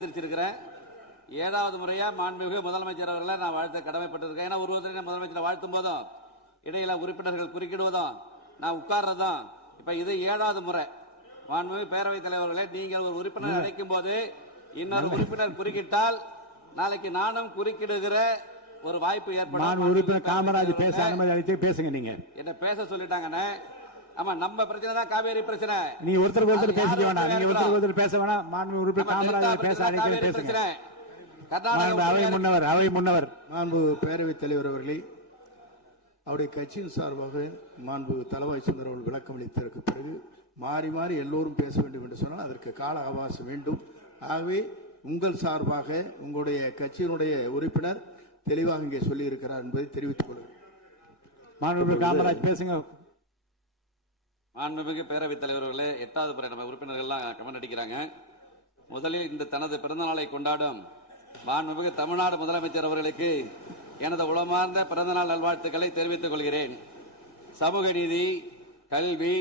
ஏழாவது முறையா மாண்புமிகு முதலமைச்சர் அவர்களை நான் வாழ்த்த கடமைப்பட்டிருக்கேன். ஏன்னா ஒருவரை முதலமைச்சரை வாழ்த்தும் போதும் இடையில உறுப்பினர்கள் குறுக்கிடுவதும் நான் உட்கார்றதும் இப்ப இது ஏழாவது முறை. மாண்புமிகு பேரவைத் தலைவர்களே, நீங்கள் ஒரு உறுப்பினர் அழைக்கும் போது இன்னொரு உறுப்பினர் குறுக்கிட்டால் நாளைக்கு நானும் குறுக்கிடுகிற ஒரு வாய்ப்பு ஏற்படும். உறுப்பினர் காமராஜ் பேச அனுமதி அளித்து பேசுங்க. நீங்க என்ன பேச சொல்லிட்டாங்கன்னு. ஆமா, நம்ம பிரச்சனை தான் காவேரி பிரச்சனை. நீங்க ஒருத்தருக்கு ஒருத்தர் பேசிக்க வேணாம். நீங்க ஒருத்தருக்கு ஒருத்தர் பேச வேணாம். மாண்பு உறுப்பினர் காமராஜ் பேச அழைத்து பேசுங்க. அவை முன்னவர் மாண்பு பேரவைத் தலைவர் அவர்களே, அவருடைய கட்சியின் சார்பாக மாண்பு தளவாய் சுந்தர் அவர்கள் விளக்கம் அளித்ததற்கு பிறகு மாறி மாறி எல்லோரும் பேச வேண்டும் என்று சொன்னால் அதற்கு கால அவகாசம் வேண்டும். ஆகவே உங்கள் சார்பாக உங்களுடைய கட்சியினுடைய உறுப்பினர் தெளிவாக இங்கே சொல்லி இருக்கிறார் என்பதை தெரிவித்துக் கொள்கிறேன். மாண்பு காமராஜ் பேசுங்க. மாண்புமிகு பேரவைத் தலைவர்களே, 8வது முறை நம்ம உறுப்பினர்கள்லாம் கமெண்ட் அடிக்கிறாங்க. முதலில் இந்த தனது பிறந்த நாளை கொண்டாடும் மாண்புமிகு தமிழ்நாடு முதலமைச்சர் அவர்களுக்கு எனது உளமார்ந்த பிறந்தநாள் நல்வாழ்த்துக்களை தெரிவித்துக் கொள்கிறேன். சமூக நீதி, கல்வி,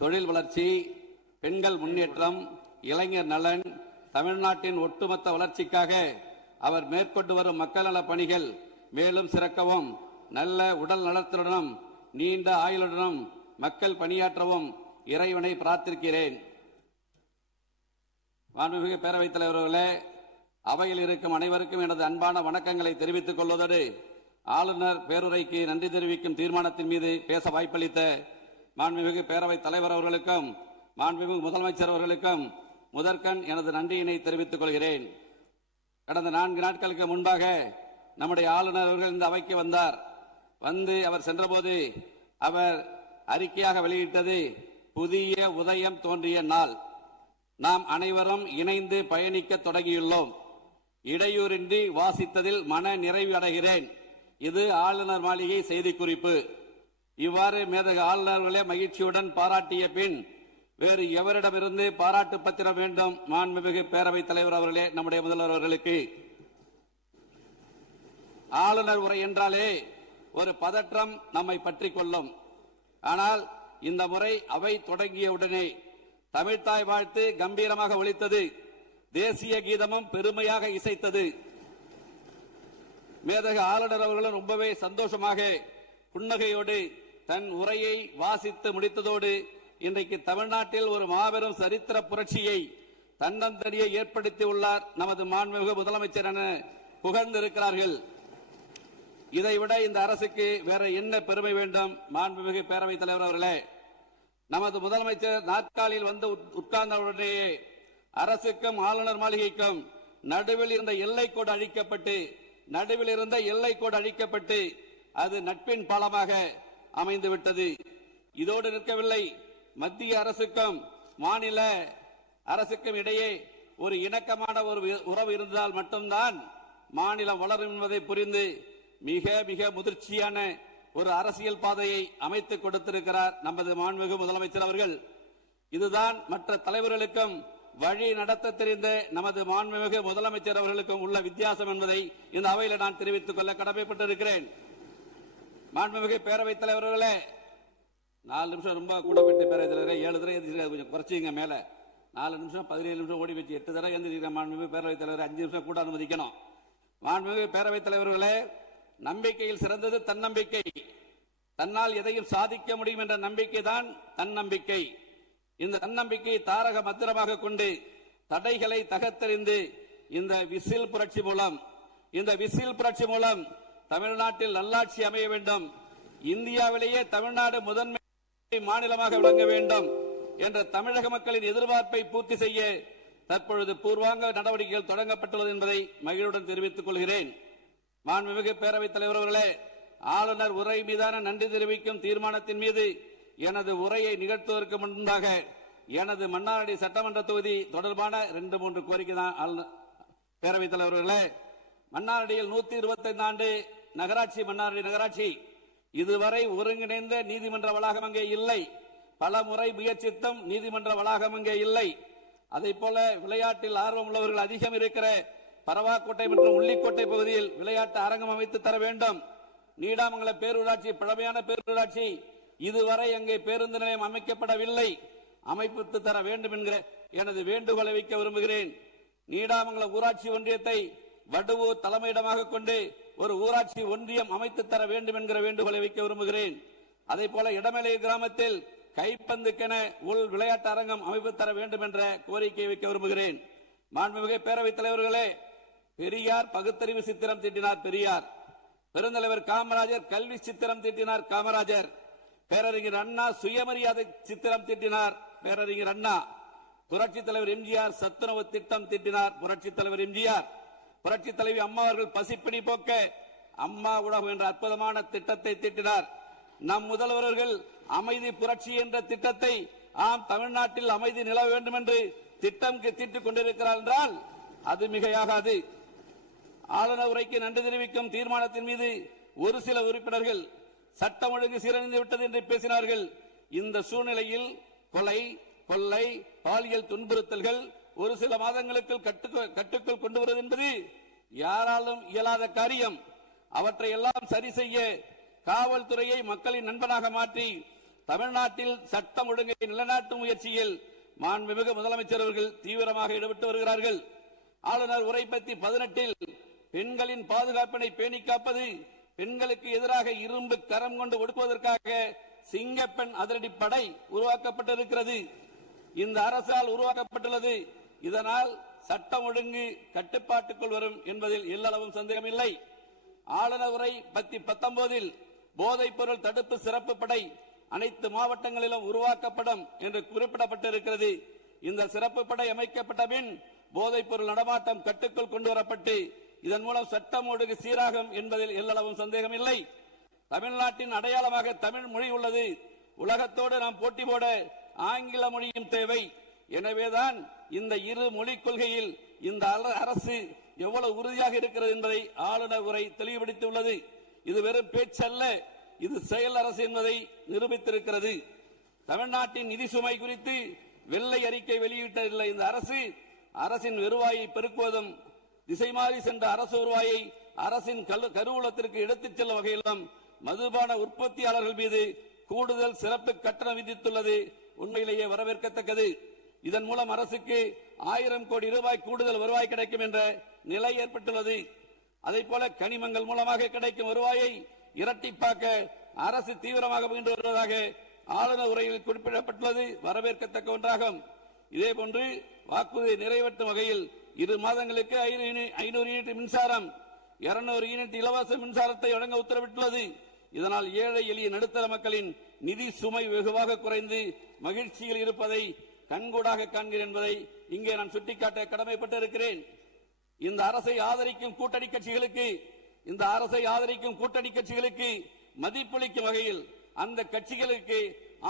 தொழில் வளர்ச்சி, பெண்கள் முன்னேற்றம், இளைஞர் நலன், தமிழ்நாட்டின் ஒட்டுமொத்த வளர்ச்சிக்காக அவர் மேற்கொண்டு வரும் மக்கள் நல பணிகள் மேலும் சிறக்கவும், நல்ல உடல் நலத்துடனும் நீண்ட ஆயுளுடனும் மக்கள் பணியாற்றவும் இறைவனை பிரார்த்திக்கிறேன். மாண்புமிகு பேரவைத் தலைவர்களே, அவையில் இருக்கும் அனைவருக்கும் எனது அன்பான வணக்கங்களை தெரிவித்துக் கொள்வதோடு ஆளுநர் பேருரைக்கு நன்றி தெரிவிக்கும் தீர்மானத்தின் மீது பேச வாய்ப்பளித்த மாண்புமிகு பேரவைத் தலைவர் அவர்களுக்கும் மாண்புமிகு முதலமைச்சர் அவர்களுக்கும் முதற்கண் எனது நன்றியினை தெரிவித்துக் கொள்கிறேன். கடந்த 4 நாட்களுக்கு முன்பாக நம்முடைய ஆளுநர் அவர்கள் இந்த அவைக்கு வந்தார். வந்து அவர் சென்றபோது அவர் அறிக்கையாக வெளியிட்டது புதிய உதயம் தோன்றிய நாள். நாம் அனைவரும் இணைந்து பயணிக்க தொடங்கியுள்ளோம். இடையூறின்றி வாசித்ததில் மன நிறைவு அடைகிறேன். இது ஆளுநர் மாளிகை செய்திக்குறிப்பு. இவ்வாறு மேதகு ஆளுநர்களே மகிழ்ச்சியுடன் பாராட்டிய பின் வேறு எவரிடமிருந்து பாராட்டு பத்திரம் வேண்டும்? மாண்புமிகு பேரவைத் தலைவர் அவர்களே, நம்முடைய முதல்வர் அவர்களுக்கு. ஆளுநர் உரை என்றாலே ஒரு பதற்றம் நம்மை பற்றி கொள்ளும். ஆனால் இந்த முறை அவை தொடங்கியவுடனே தமிழ்த்தாய் வாழ்த்து கம்பீரமாக ஒலித்தது. தேசிய கீதமும் பெருமையாக இசைத்தது. மேதகு ஆளுநர் அவர்களும் ரொம்பவே சந்தோஷமாக புன்னகையோடு தன் உரையை வாசித்து முடித்ததோடு இன்றைக்கு தமிழ்நாட்டில் ஒரு மாபெரும் சரித்திர புரட்சியை தன்னந்தனியே ஏற்படுத்தி உள்ளார் நமது மாண்புமிகு முதலமைச்சர் என புகழ்ந்திருக்கிறார்கள். இதைவிட இந்த அரசுக்கு வேற என்ன பெருமை வேண்டும்? மாண்புமிகு பேரவைத் தலைவர் அவர்களே, நமது முதலமைச்சர் நாற்காலியில் வந்து உட்கார்ந்தவுடனேயே அரசுக்கும் ஆளுநர் மாளிகைக்கும் நடுவில் இருந்த எல்லைக்கோடு அழிக்கப்பட்டு அது நட்பின் பாலமாக அமைந்துவிட்டது. இதோடு நிற்கவில்லை. மத்திய அரசுக்கும் மாநில அரசுக்கும் இடையே ஒரு இணக்கமான ஒரு உறவு இருந்தால் மட்டும்தான் மாநிலம் வளரும் என்பதை புரிந்து மிக மிக முதிர்ச்சியான ஒரு அரசியல் பாதையை அமைத்துக் கொடுத்திருக்கிறார் நமது மாண்புமிகு முதலமைச்சர் அவர்கள். இதுதான் மற்ற தலைவர்களுக்கும் வழி நடத்த தெரிந்த நமது மாண்புமிகு முதலமைச்சர் அவர்களுக்கும் உள்ள வித்தியாசம் என்பதை இந்த அவையில் நான் தெரிவித்துக் கொள்ள கடமைப்பட்டிருக்கிறேன். மாண்புமிகு பேரவைத் தலைவர்களே, 4 நிமிஷம் ரொம்ப கூட போயிட்டு பேரவைத் தலைவரே, 7 தடவை கொஞ்சம் குறைச்சிங்க. மேல 4 நிமிஷம் 17 நிமிஷம் ஓடி வச்சு 8 தடவை எந்திரிக்கிற மாண்புமிகு பேரவைத் தலைவர் 5 நிமிஷம் கூட அனுமதிக்கணும். மாண்புமிகு பேரவைத் தலைவர்களே, நம்பிக்கையில் சிறந்தது தன்னம்பிக்கை. தன்னால் எதையும் சாதிக்க முடியும் என்ற நம்பிக்கை தான் தன்னம்பிக்கை. இந்த தன்னம்பிக்கையை தாரக மந்திரமாக கொண்டு தடைகளை தகர்த்தெறிந்து இந்த விசில் புரட்சி மூலம் தமிழ்நாட்டில் நல்லாட்சி அமைய வேண்டும், இந்தியாவிலேயே தமிழ்நாடு முதன்மை மாநிலமாக விளங்க வேண்டும் என்ற தமிழக மக்களின் எதிர்பார்ப்பை பூர்த்தி செய்ய தற்பொழுது பூர்வாங்க நடவடிக்கைகள் தொடங்கப்பட்டுள்ளது என்பதை மகிழ்வுடன் தெரிவித்துக் கொள்கிறேன். மாண்புமிகு பேரவைத் தலைவர் அவர்களே, ஆளுநர் உரை மீதான நன்றி தெரிவிக்கும் தீர்மானத்தின் மீது எனது உரையை நிகழ்த்துவதற்கு முன்பாக எனது மன்னார்குடி சட்டமன்ற தொகுதி தொடர்பான 2-3 கோரிக்கை தான். பேரவைத் தலைவர்களே, மன்னார்குடியில் 125 ஆண்டு நகராட்சி மன்னார்குடி நகராட்சி. இதுவரை ஒருங்கிணைந்த நீதிமன்ற வளாகம் அங்கே இல்லை. பல முறை முயற்சித்தும் நீதிமன்ற வளாகம் அங்கே இல்லை. அதை போல விளையாட்டில் ஆர்வம் உள்ளவர்கள் அதிகம் இருக்கிற பரவாக்கோட்டை மற்றும் உள்ளிக்கோட்டை பகுதியில் விளையாட்டு அரங்கம் அமைத்து தர வேண்டும். நீடாமங்கல பேரூராட்சி பழமையான பேரூராட்சி, இதுவரை அங்கே பேருந்து நிலையம் அமைக்கப்படவில்லை. அமைப்பு தர வேண்டும் என்கிற எனது வேண்டுகோளை வைக்க விரும்புகிறேன். நீடாமங்கலம் ஊராட்சி ஒன்றியத்தை வடுவூர் தலைமையிடமாக கொண்டு ஒரு ஊராட்சி ஒன்றியம் அமைத்து தர வேண்டும் என்கிற வேண்டுகோளை வைக்க விரும்புகிறேன். அதே போல இடமலை கிராமத்தில் கைப்பந்துக்கென உள் விளையாட்டு அரங்கம் அமைத்து தர வேண்டும் என்ற கோரிக்கையை வைக்க விரும்புகிறேன். மாண்புமிகு பேரவைத் தலைவர்களே, பெரியார் பகுத்தறிவு சித்திரம் தீட்டினார் பெரியார், பெருந்தலைவர் காமராஜர் கல்வி சித்திரம் தீட்டினார் காமராஜர், பேரறிஞர் அண்ணா சுயமரியாதை சித்திரம் தீட்டினார் பேரறிஞர் அண்ணா, புரட்சித் தலைவர் எம்ஜிஆர் சத்துணவு திட்டம் தீட்டினார் புரட்சித் தலைவர் எம்ஜிஆர், புரட்சித் தலைவி அம்மா அவர்கள் பசிப்பிணி போக்க அம்மா உணவு என்ற அற்புதமான திட்டத்தை தீட்டினார். நம் முதல்வர்கள் அமைதி புரட்சி என்ற திட்டத்தை தமிழ்நாட்டில் அமைதி நிலவ வேண்டும் என்று திட்டம் தீட்டிக் கொண்டிருக்கிறார் என்றால் அது மிகையாகாது. ஆளுநர் உரைக்கு நன்றி தெரிவிக்கும் தீர்மானத்தின் மீது ஒரு சில உறுப்பினர்கள் சட்டம் ஒழுங்கு சீரழிந்து விட்டது என்று பேசினார்கள். இந்த சூழ்நிலையில் கொலை, கொள்ளை, பாலியல் துன்புறுத்தல்கள் ஒரு சில மாதங்களுக்குள் கட்டுக்குள் கொண்டு வருவது என்பது யாராலும் இயலாத காரியம். அவற்றை எல்லாம் சரி செய்ய காவல்துறையை மக்களின் நண்பனாக மாற்றி தமிழ்நாட்டில் சட்டம் ஒழுங்கை நிலைநாட்டும் முயற்சியில் மாண்புமிகு முதலமைச்சர் அவர்கள் தீவிரமாக ஈடுபட்டு வருகிறார்கள். ஆளுநர் உரை பத்தி 18 பெண்களின் பாதுகாப்பினை பேணி காப்பது, பெண்களுக்கு எதிராக இரும்பு கரம் கொண்டு ஒடுக்குவதற்காக சிங்கப்பெண் அதிரடிப்படை உருவாக்கப்பட்டிருக்கிறது. இந்த அரசால் உருவாக்கப்பட்டுள்ளது. இதனால் சட்டம் ஒழுங்கு கட்டுப்பாட்டுக்குள் வரும் என்பதில் எல்லளவும் சந்தேகமில்லை. ஆளுநர் உரை பத்தி 19 போதைப் பொருள் தடுப்பு சிறப்பு படை அனைத்து மாவட்டங்களிலும் உருவாக்கப்படும் என்று குறிப்பிடப்பட்டிருக்கிறது. இந்த சிறப்பு படை அமைக்கப்பட்ட பின் போதைப் பொருள் நடமாட்டம் கட்டுக்குள் கொண்டு வரப்பட்டு இதன் மூலம் சட்டம் ஒழுங்கு சீராகும் என்பதில் எல்லளவும் சந்தேகமில்லை. தமிழ்நாட்டின் அடையாளமாக தமிழ் மொழி உள்ளது. உலகத்தோடு நாம் போட்டி போட ஆங்கில மொழியும் தேவை. எனவேதான் இந்த இரு மொழிக் கொள்கையில் இந்த அரசு எவ்வளவு உறுதியாக இருக்கிறது என்பதை ஆளுநர் உரை தெளிவுபடுத்தியுள்ளது. இது வெறும் பேச்சல்ல, இது செயல் அரசு என்பதை நிரூபித்திருக்கிறது. தமிழ்நாட்டின் நிதி சுமை குறித்து வெள்ளை அறிக்கை வெளியிட்டுள்ள இந்த அரசு அரசின் வருவாயை பெருக்குவதும் திசை மாறி சென்ற அரசு வருவாயை அரசின் கருவூலத்திற்கு எடுத்துச் செல்லும் வகையிலும் மதுபான உற்பத்தியாளர்கள் மீது கூடுதல் சிறப்பு கட்டணம் விதித்துள்ளது உண்மையிலேயே வரவேற்கத்தக்கது. இதன் மூலம் அரசுக்கு 1000 கோடி ரூபாய் கூடுதல் வருவாய் கிடைக்கும் என்ற நிலை ஏற்பட்டுள்ளது. அதே போல கனிமங்கள் மூலமாக கிடைக்கும் வருவாயை இரட்டிப்பாக்க அரசு தீவிரமாக முயன்று வருவதாக ஆளுநர் உரையில் குறிப்பிடப்பட்டுள்ளது வரவேற்கத்தக்க ஒன்றாகும். இதேபோன்று வாக்குறுதியை நிறைவேற்றும் வகையில் 2 மாதங்களுக்கு 500 யூனிட் மின்சாரம், 200 யூனிட் இலவச மின்சாரத்தை வழங்க உத்தரவிட்டுள்ளது. இதனால் ஏழை எளிய நடுத்தர மக்களின் நிதி சுமை வெகுவாக குறைந்து மகிழ்ச்சியில் இருப்பதை கண்கூடாக காண்கிறேன் என்பதை இங்கே நான் சுட்டிக்காட்ட கடமைப்பட்டிருக்கிறேன். இந்த அரசை ஆதரிக்கும் கூட்டணி கட்சிகளுக்கு மதிப்பளிக்கும் வகையில் அந்த கட்சிகளுக்கு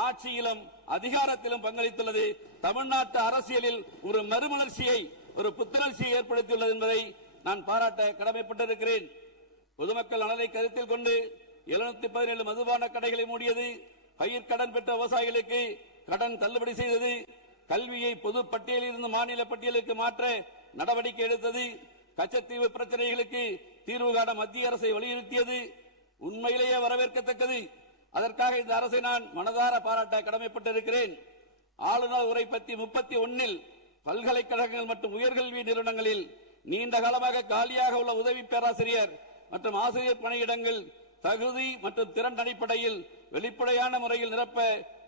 ஆட்சியிலும் அதிகாரத்திலும் பங்களித்துள்ளது தமிழ்நாட்டு அரசியலில் ஒரு மறுமலர்ச்சியை, ஒரு புத்துணர்ச்சியை ஏற்படுத்தியுள்ளது என்பதை நான் பாராட்ட கடமைப்பட்டிருக்கிறேன். பொதுமக்கள் நலனை கருத்தில் கொண்டு 717 மதுபான கடைகளை மூடியது, பயிர்க்கடன் பெற்ற விவசாயிகளுக்கு கடன் தள்ளுபடி செய்தது, கல்வியை பொது பட்டியலில் இருந்து மாநில பட்டியலுக்கு மாற்ற நடவடிக்கை எடுத்தது, கச்சத்தீவு பிரச்சனைகளுக்கு தீர்வு காண மத்திய அரசை வலியுறுத்தியது உண்மையிலேயே வரவேற்கத்தக்கது. அதற்காக இந்த அரசை நான் மனதார பாராட்ட கடமைப்பட்டிருக்கிறேன். ஆளுநர் உரை பத்தி 31 பல்கலைக்கழகங்கள் மற்றும் உயர்கல்வி நிறுவனங்களில் நீண்ட காலமாக காலியாக உள்ள உதவி பேராசிரியர் மற்றும் ஆசிரியர் பணியிடங்கள் தகுதி மற்றும் திறன் அடிப்படையில் வெளிப்படையான முறையில் நிரப்ப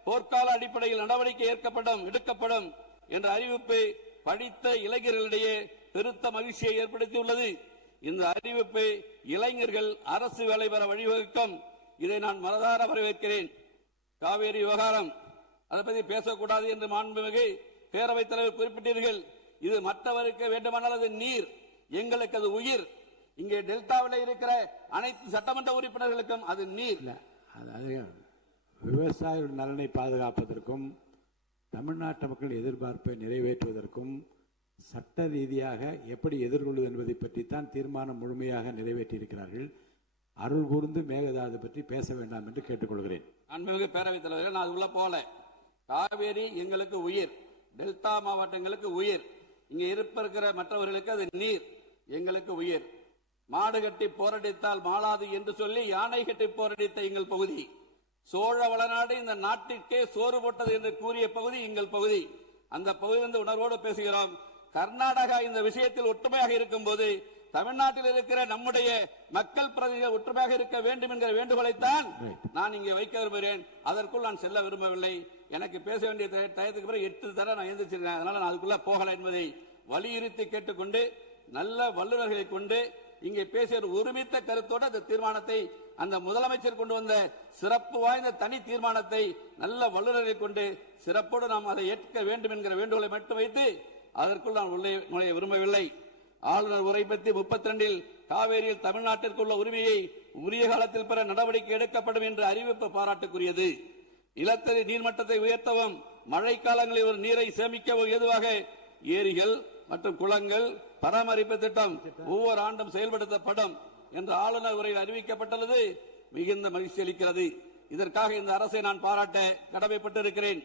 போர்க்கால அடிப்படையில் நடவடிக்கை எடுக்கப்படும் என்ற அறிவிப்பு படித்த இளைஞர்களிடையே பெருத்த மகிழ்ச்சியை ஏற்படுத்தியுள்ளது. இந்த அறிவிப்பு இளைஞர்கள் அரசு வேலை பெற வழிவகுக்கும். இதை நான் மனதார வரவேற்கிறேன். காவேரி விவகாரம், அதை பற்றி பேசக்கூடாது என்று மாண்புமிகு பேரவைத் தலைவர் குறிப்பிட்டீர்கள். இது மற்றவருக்கு வேண்டுமானால் அது நீர், எங்களுக்கு அது உயிர். இங்கே டெல்டாவில் இருக்கிற அனைத்து சட்டமன்ற உறுப்பினர்களுக்கும் அது நீர். விவசாய நலனை பாதுகாப்பதற்கும் தமிழ்நாட்டு மக்கள் எதிர்பார்ப்பை நிறைவேற்றுவதற்கும் சட்ட ரீதியாக எப்படி எதிர்கொள்வது என்பதை பற்றித்தான் தீர்மானம் முழுமையாக நிறைவேற்றியிருக்கிறார்கள். அருள் கூர்ந்து மேகதாது பற்றி பேச வேண்டாம் என்று கேட்டுக்கொள்கிறேன். அன்புமிகு பேரவைத் தலைவர்கள், நான் அது உள்ள போல, காவேரி எங்களுக்கு உயிர், டெல்டா மாவட்டங்களுக்கு உயிர், இங்க இருக்கிற மற்றவர்களுக்கு அது நீர், எங்களுக்கு உயிர். மாடு கட்டி போரடித்தால் மாளாது என்று சொல்லி யானை கட்டி போரடித்த எங்கள் பகுதி, சோழ வளநாடு இந்த நாட்டிற்கே சோறு போட்டது என்று கூறிய பகுதி எங்கள் பகுதி. அந்த பகுதியிலிருந்து உணர்வோடு பேசுகிறோம். கர்நாடகா இந்த விஷயத்தில் ஒற்றுமையாக இருக்கும் போது தமிழ்நாட்டில் இருக்கிற நம்முடைய மக்கள் பிரதிநிதிகள் ஒற்றுமையாக இருக்க வேண்டும் என்கிற வேண்டுகோளைத்தான் நான் இங்கே வைக்க விரும்புகிறேன். அதற்குள் நான் செல்ல விரும்பவில்லை. எனக்கு பேச வேண்டிய டயத்துக்கு பிறகு 8 தடவை நான் எழுந்திருச்சிருக்கேன். அதனால நான் அதுக்குள்ள போகல என்பதை வலியுறுத்தி கேட்டுக்கொண்டு நல்ல வல்லுநர்களை கொண்டு இங்கே பேசிய ஒருமித்த கருத்தோடு அந்த தீர்மானத்தை அந்த முதலமைச்சர் கொண்டு வந்த சிறப்பு வாய்ந்த தனி தீர்மானத்தை நல்ல வல்லுநர்களை கொண்டு சிறப்போடு நாம் அதை ஏற்க வேண்டும் என்கிற வேண்டுகோளை மட்டும் வைத்து அதற்குள் நான் உள்ளே நுழைய விரும்பவில்லை. ஆளுநர் உரை பற்றி 32 காவேரியில் தமிழ்நாட்டிற்குள்ள உரிமையை உரிய காலத்தில் பெற நடவடிக்கை எடுக்கப்படும் என்ற அறிவிப்பு பாராட்டுக்குரியது. நிலத்தடி நீர்மட்டத்தை உயர்த்தவும் மழை காலங்களில் ஒரு நீரை சேமிக்கவும் ஏதுவாக ஏரிகள் மற்றும் குளங்கள் பராமரிப்பு திட்டம் ஒவ்வொரு ஆண்டும் செயல்படுத்தப்படும் என்று ஆளுநர் உரையில் அறிவிக்கப்பட்டுள்ளது மிகுந்த மகிழ்ச்சி அளிக்கிறது. இதற்காக இந்த அரசை நான் பாராட்ட கடமைப்பட்டிருக்கிறேன்.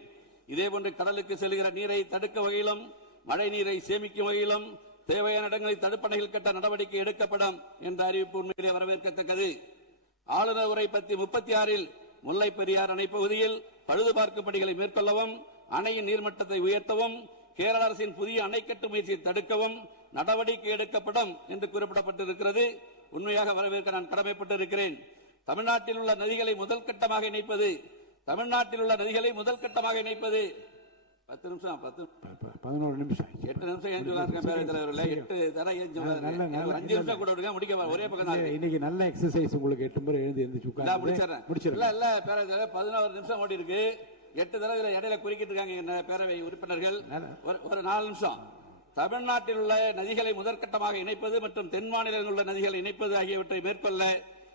இதேபோன்று கடலுக்கு செல்கிற நீரை தடுக்க வகையிலும் மழை நீரை சேமிக்கும் வகையிலும் தேவையான இடங்களில் தடுப்பணைகள் கட்ட நடவடிக்கை எடுக்கப்படும் என்ற அறிவிப்பு உண்மையிலே வரவேற்கத்தக்கது. ஆளுநர் உரை பற்றி 36 முல்லை பெரியார் அணை பகுதியில் பழுது பார்க்கும் பணிகளை மேற்கொள்ளவும் அணையின் நீர்மட்டத்தை உயர்த்தவும் கேரள அரசின் புதிய அணை கட்டும் முயற்சியை தடுக்கவும் நடவடிக்கை எடுக்கப்படும் என்று குறிப்பிடப்பட்டிருக்கிறது. உண்மையாக வரவேற்க நான் கடமைப்பட்டிருக்கிறேன். தமிழ்நாட்டில் உள்ள நதிகளை முதல் கட்டமாக இணைப்பது 10 நிமிஷம் 11 நிமிஷம் 8 நிமிஷம் ஏன் பேரவைத் தலைவர்களே 8 தடவை ஏன் 5 நிமிஷம் கூட விடுங்க முடிக்க ஒரே பக்கம் தான் இன்னைக்கு நல்ல எக்ஸசைஸ் உங்களுக்கு 8 முறை எழுதி முடிச்சிடறேன். இல்ல பேரவைத் தலைவர் 11 நிமிஷம் ஓடி இருக்கு. 8 தடவை இடையில குறுக்கிட்டு இருக்காங்க பேரவை உறுப்பினர்கள். ஒரு 4 நிமிஷம். தமிழ்நாட்டில் உள்ள நதிகளை முதற்கட்டமாக இணைப்பது மற்றும் தென் மாநிலங்களில் உள்ள நதிகளை இணைப்பது ஆகியவற்றை மேற்கொள்ள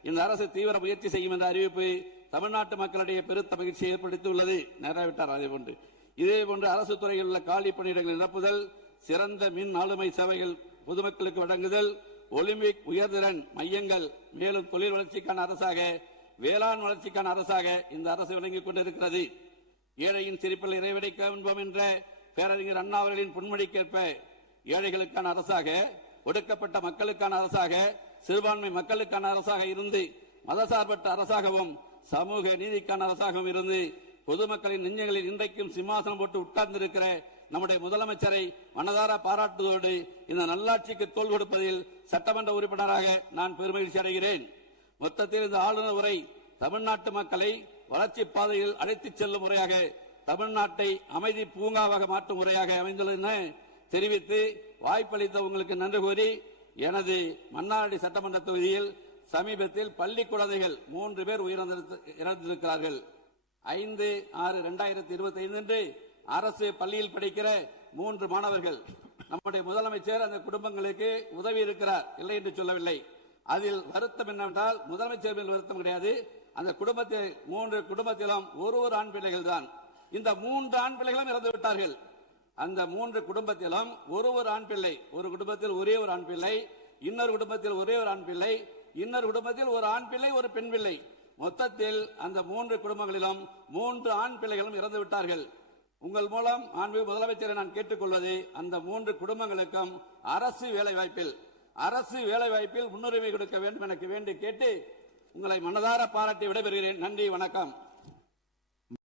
இந்த அரசு தீவிர முயற்சி செய்யும் என்ற அறிவிப்பு தமிழ்நாட்டு மக்களிடையே பெருத்த மகிழ்ச்சியை ஏற்படுத்தியுள்ளது. நிறைவேற்றார். அதேபோன்று இதேபோன்று அரசு துறையில் உள்ள காலி பணியிடங்களை நிரப்புதல், சிறந்த மின் ஆளுமை சேவைகள் பொதுமக்களுக்கு வழங்குதல், ஒலிம்பிக் உயர்திறன் மையங்கள், மேலும் தொழில் வளர்ச்சிக்கான அரசாக வேளாண் வளர்ச்சிக்கான அரசாக இந்த அரசு விளங்கிக் கொண்டிருக்கிறது. ஏழையின் சிரிப்பில் இறைவனை காண்போம் என்ற பேரறிஞர் அண்ணா அவர்களின் பொன்மொழிக்கேற்ப ஏழைகளுக்கான அரசாக, ஒடுக்கப்பட்ட மக்களுக்கான அரசாக, சிறுபான்மை மக்களுக்கான அரசாக இருந்து மதசார்பற்ற அரசாகவும் சமூக நீதிக்கான அரசாகவும் இருந்து பொதுமக்களின் நெஞ்சங்களில் இன்றைக்கும் சிம்மாசனம் போட்டு உட்கார்ந்திருக்கிற நம்முடைய முதலமைச்சரை மனதார பாராட்டுவதோடு இந்த நல்லாட்சிக்கு தோள் கொடுப்பதில் சட்டமன்ற உறுப்பினராக நான் பெருமகிழ்ச்சி அடைகிறேன். மொத்தத்தில் இந்த ஆளுநர் உரை தமிழ்நாட்டு மக்களை வளர்ச்சி பாதையில் அழைத்துச் செல்லும் முறையாக, தமிழ்நாட்டை அமைதி பூங்காவாக மாற்றும் முறையாக அமைந்துள்ளது தெரிவித்து வாய்ப்பளித்த உங்களுக்கு நன்றி கூறி, எனது மன்னார்குடி சட்டமன்ற தொகுதியில் சமீபத்தில் பள்ளி குழந்தைகள் 3 பேர் இறந்திருக்கிறார்கள். 5/6/2025 அன்று அரசு பள்ளியில் படிக்கிற 3 மாணவர்கள். நம்முடைய முதலமைச்சர் அந்த குடும்பங்களுக்கு உதவி இருக்கிறார், இல்லை என்று சொல்லவில்லை. அதில் வருத்தம் என்னவென்றால் முதலமைச்சர் மேல் வருத்தம் கிடையாது. அந்த குடும்பத்தில் 3 குடும்பத்திலும் ஒரு ஆண் பிள்ளைகள் தான். இந்த 3 ஆண் பிள்ளைகளும் இறந்து விட்டார்கள். அந்த 3 குடும்பத்திலும் ஒரு ஆண் பிள்ளை, ஒரு குடும்பத்தில் ஒரே ஒரு ஆண் பிள்ளை, இன்னொரு குடும்பத்தில் ஒரே ஒரு ஆண் பிள்ளை, இன்னொரு குடும்பத்தில் ஒரு ஆண் பிள்ளை, ஒரு பெண் பிள்ளை. மொத்தத்தில் அந்த 3 குடும்பங்களிலும் 3 ஆண் பிள்ளைகளும் இறந்து விட்டார்கள். உங்கள் மூலம் மாண்புமிகு முதலமைச்சரை நான் கேட்டுக்கொள்வது, அந்த 3 குடும்பங்களுக்கும் அரசு வேலைவாய்ப்பில் முன்னுரிமை கொடுக்க வேண்டும் எனக்கு வேண்டி கேட்டு உங்களை மனதார பாராட்டி விடைபெறுகிறேன். நன்றி, வணக்கம்.